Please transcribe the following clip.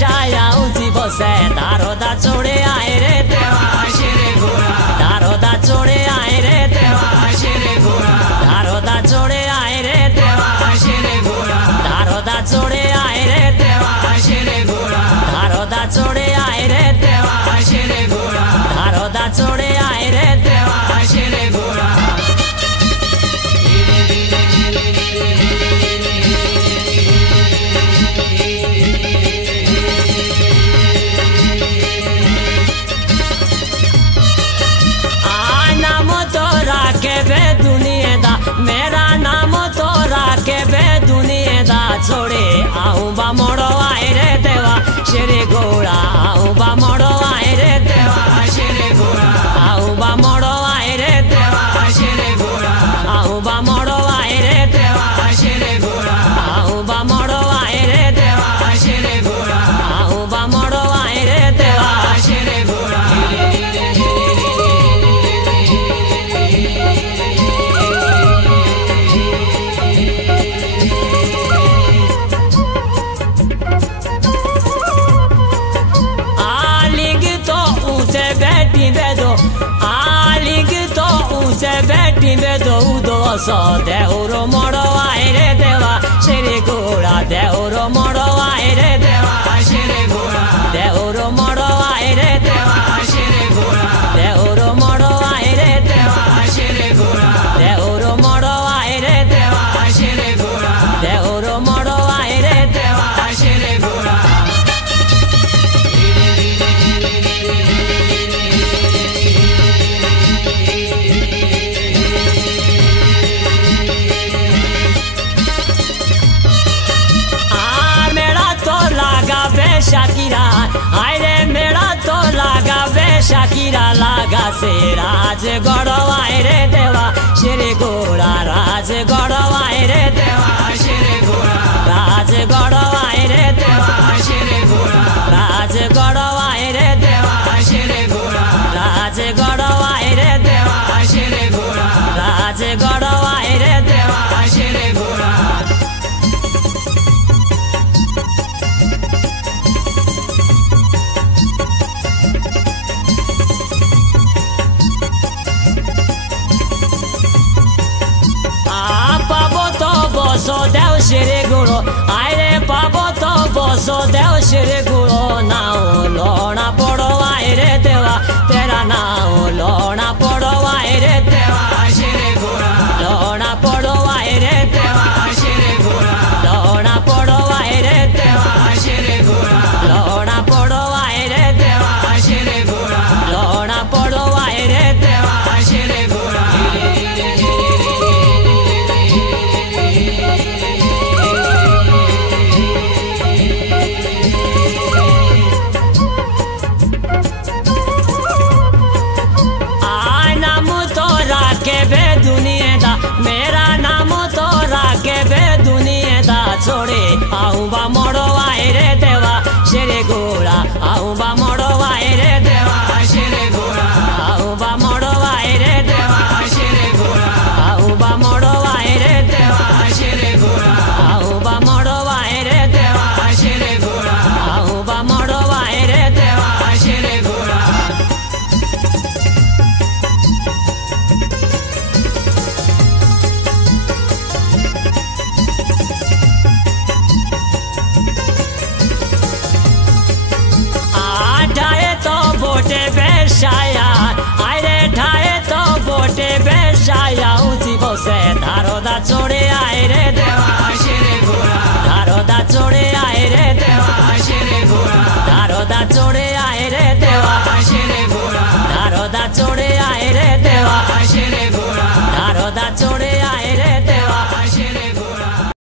বেশায়া উঁচি বসে দারোদা চড়ে আয় রে দেওয়া সেরে ঘোড়া দারোদা চড়ে আয় রে দেওয়া সেরে ঘোড়া দারোদা চড়ে আয় রে দেওয়া সেরে ঘোড়া দারোদা চড়ে আয় রে দেওয়া সেরে ঘোড়া দারোদা চড়ে আয় রে দেওয়া সেরে ঘোড়া দারোদা চড়ে আয় রে দেওয়া সেরে ঘোড়া मेरा नाम तो राके बे दुनिया दा छोड़े आऊं बा मोड़ो आए रे देवा शेरे घोड़ा आऊं बा मोड़ो आए रे देवा शेरे घोड़ा आऊं बा मोड़ो आए रे देवा शेरे घोड़ा आऊं बा मोड़ो आए रे देवा शेरे घोड़ा आऊं बा मोड़ो आए रे देवा शेरे घोड़ा आऊं बा मोड़ो आए रे देवा शेरे घोड़ा बैठी बेदो उदो सो देउरो मोड़ो आए रे देवा शेरे घोड़ा देउरो मोड़ो आए रे देवा शेरे घोड़ा देउरो मोड़ो आए रे देवा शेरे घोड़ा देउरो मोड़ो आए रे देवा शेरे घोड़ा देउरो मोड़ो आए रे देवा शेरे घोड़ा देउरो मोड़ो आए रे देवा शेरे घोड़ा शाकिरा आय रे मेरा तो लागा बे शाकिरा लागा से राज गड़ो आय रे देवा शेरे घोड़ा राज गड़ो आय रे देवा शेरे घोड़ा राज गड़ो आय रे देवा शेरे घोड़ा राज गड़ो आय रे देवा शेरे घोड़ा राज गड़ो आय रे देवा शेरे घोड़ा राज गड़ो आय रे देवा शेरे घोड़ा बसो देव शेरे घोड़ो आय रे पाबो तो बसो देव शेरे घोड़ो नाओ लोना पड़ो आय रे देवा तेरा नाओ लोना पड़ो आय रे देवा शेरे घोड़ा लोना पड़ो आय रे देवा शेरे घोड़ा लोना पड़ो आय रे देवा शेरे घोड़ा लोना पड़ो आय रे देवा शेरे घोड़ा लोना पड़ो आय रे देवा शेरे घोड़ा मेरा नाम तो राके बे दुनिया दा छोड़े आऊं बा मोड़ो आए रे देवा शेरे घोड़ा आऊं बा मोड़ो आए रे देवा शेरे घोड़ा आऊं बा मोड़ो आए रे देवा शेरे घोड़ा आऊं बा मोड़ो आए रे देवा शेरे घोड़ा आऊं बा मोड़ो आए रे देवा शेरे घोड़ा आऊं बा मोड़ो आए रे देवा शेरे घोड़ा बेशाया आय रे ढाए तो बोटे बेशाया ऊंची बसे दारोदा चढ़े आय रे देवा